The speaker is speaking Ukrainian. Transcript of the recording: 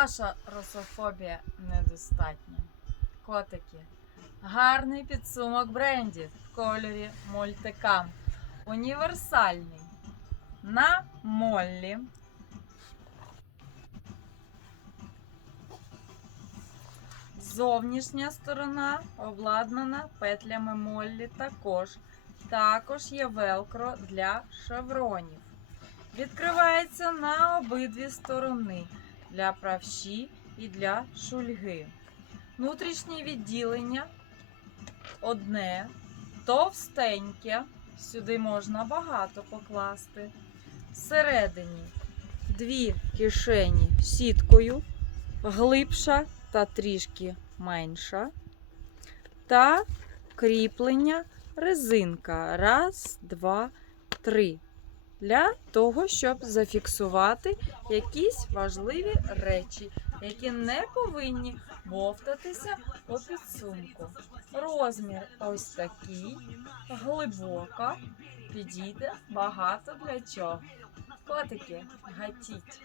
наша русофобія недостатня. Котики. Гарний підсумок брендів в кольорі мультикам. Універсальний. На моллі. Зовнішня сторона обладнана петлями моллі також. Також є велкро для шевронів. Відкривається на обидві сторони для правші і для шульги. Внутрішнє відділення одне, товстеньке. Сюди можна багато покласти. Всередині дві кишені сіткою, глибша та трішки менша. Та кріплення резинка. Раз, два, три. Для того, щоб зафіксувати якісь важливі речі, які не повинні бовтатися по підсумку. Розмір ось такий, глибока, підійде багато для чого. Котики, гатіть.